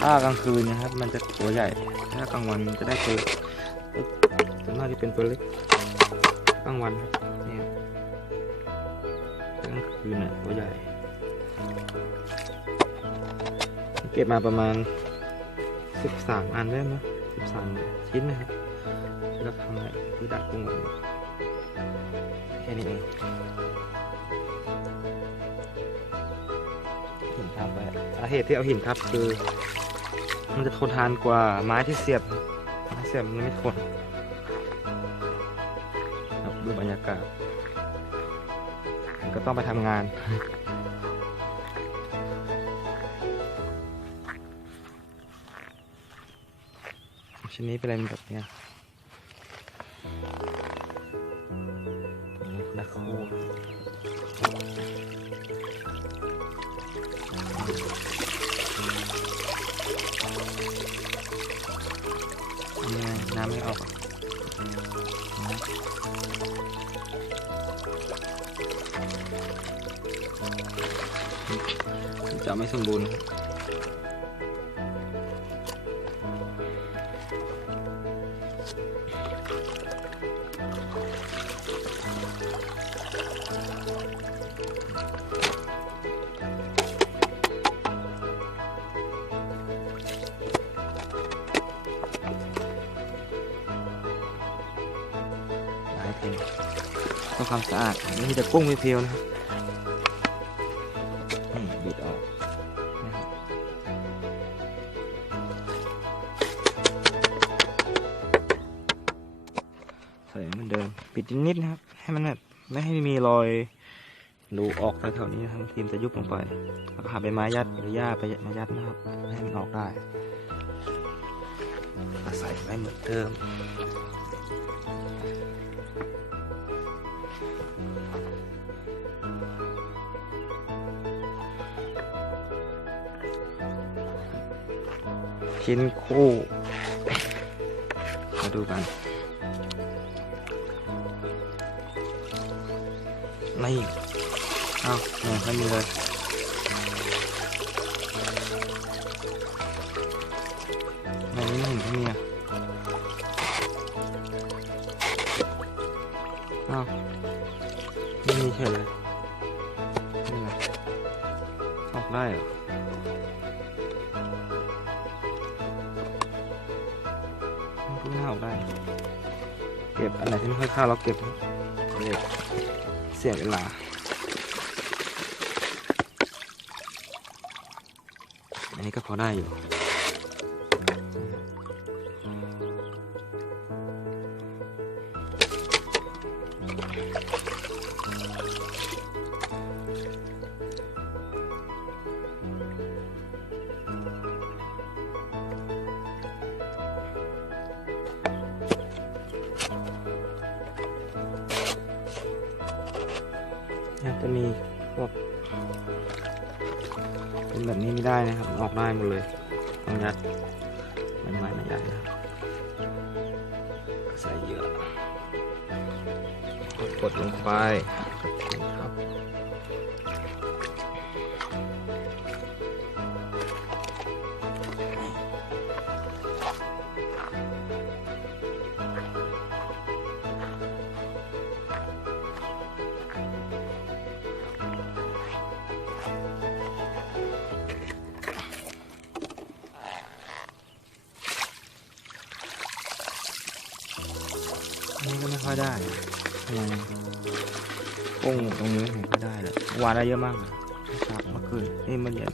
ถ้ากลางคืนนะครับ มันจะตัวใหญ่ ถ้ากลางวันมันจะได้ตัวส่วนมากจะเป็นตัวเล็กกลางวันครับเนี่ยกลางคืนน่ะตัวใหญ่ เก็บมาประมาณ 13 อันได้ไหม13 ชิ้นนะครับแล้วทำอะไรคือดักกุ้งแค่นี้เองาเหตุที่เอาหินทับคือ มันจะทนทานกว่าไม้ที่เสียบไม้เสียบมันไม่ทนครับดูบรรยากาศก็ต้องไปทำงานชิ้นนี้เป็นอะไรแบบเนี้ย น้ำให้ออกจะไม่สมบูรณ์ เพลงเพื่อความสะอาดไม่มีแต่กุ้งเพียวๆนะครับบิดออกนะครับใส่เหมือนเดิมปิดนิดๆนะครับ ให้มันแบบไม่ให้มีรอยรูออกแถวๆนี้นะครับทีมจะยุบลงไป แล้วก็หาใบไม้ยัดหรือหญ้าไปมายัดนะครับ ให้มันออกได้ใส่ไว้เหมือนเดิม ชิ้นคู่ มาดูกัน นี่ เอาเนี่ยให้มีเลย พูดง่ายออกได้ เก็บอันไหนที่ไม่ค่อยเข้าเราเก็บเก็บเสียเวลาอันนี้ก็พอได้อยู่ นะจะมีพวกเป็นแบบนี้ไม่ได้นะครับ ออกได้หมดเลยต้องยัดไม้ไม้มายัดนะใส่เยอะกดลงไป ก็ไม่ค่อยได้งกุ้งตรงนี้ไม่ค่อยได้เลยเมื่อวานได้เยอะมากเลยเช้าเมื่อคืนนี่เมื่อเย็น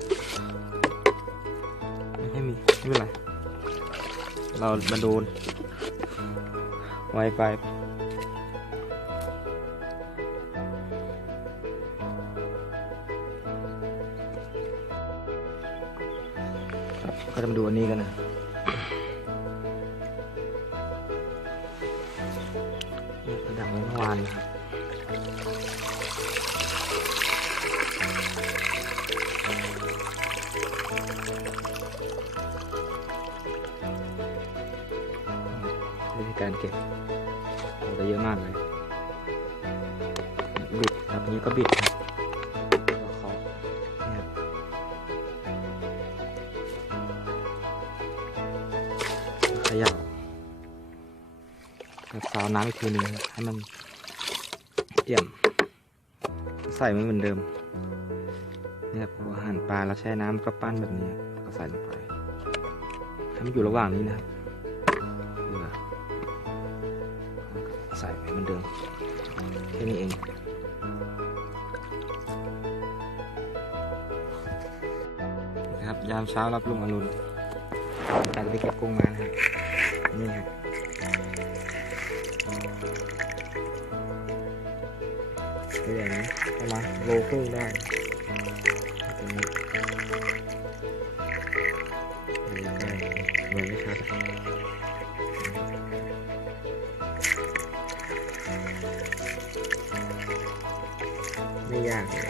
ไม่ให้มีไม่เป็นไร เรามาดูนไวไปครับก็จะมาดูอันนี้กันนะ ระดังไว้เมื่อวานนะครับวิธีการเก็บโอ้ได้เยอะมากเลย บิดแบบนี้ก็บิดครับขยับ ซาวน้ำอีกทีหนึงให้มันเอี่ยม ใส่ไม่เหมือนเดิมนี่ยพออาหารปลาเราแช่น้ำก็ปั้นแบบนี้ก็ใส่ลงไปให้มันอยู่ระหว่างนี้นะครับเกลือใส่ไปเหมือนเดิมแค่นี้เองนะครับยามเช้ารับลุงอรุณจากไปเก็บกุ้งมานะครับ โลครึ่งได้ตัวนี้ดูใกล้เหมือนไม่ชัดไม่ยากเลย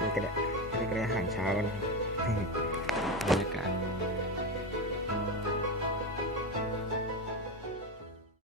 นี่ก็ได้นี่ก็ได้อาหารเช้าแล้วนะ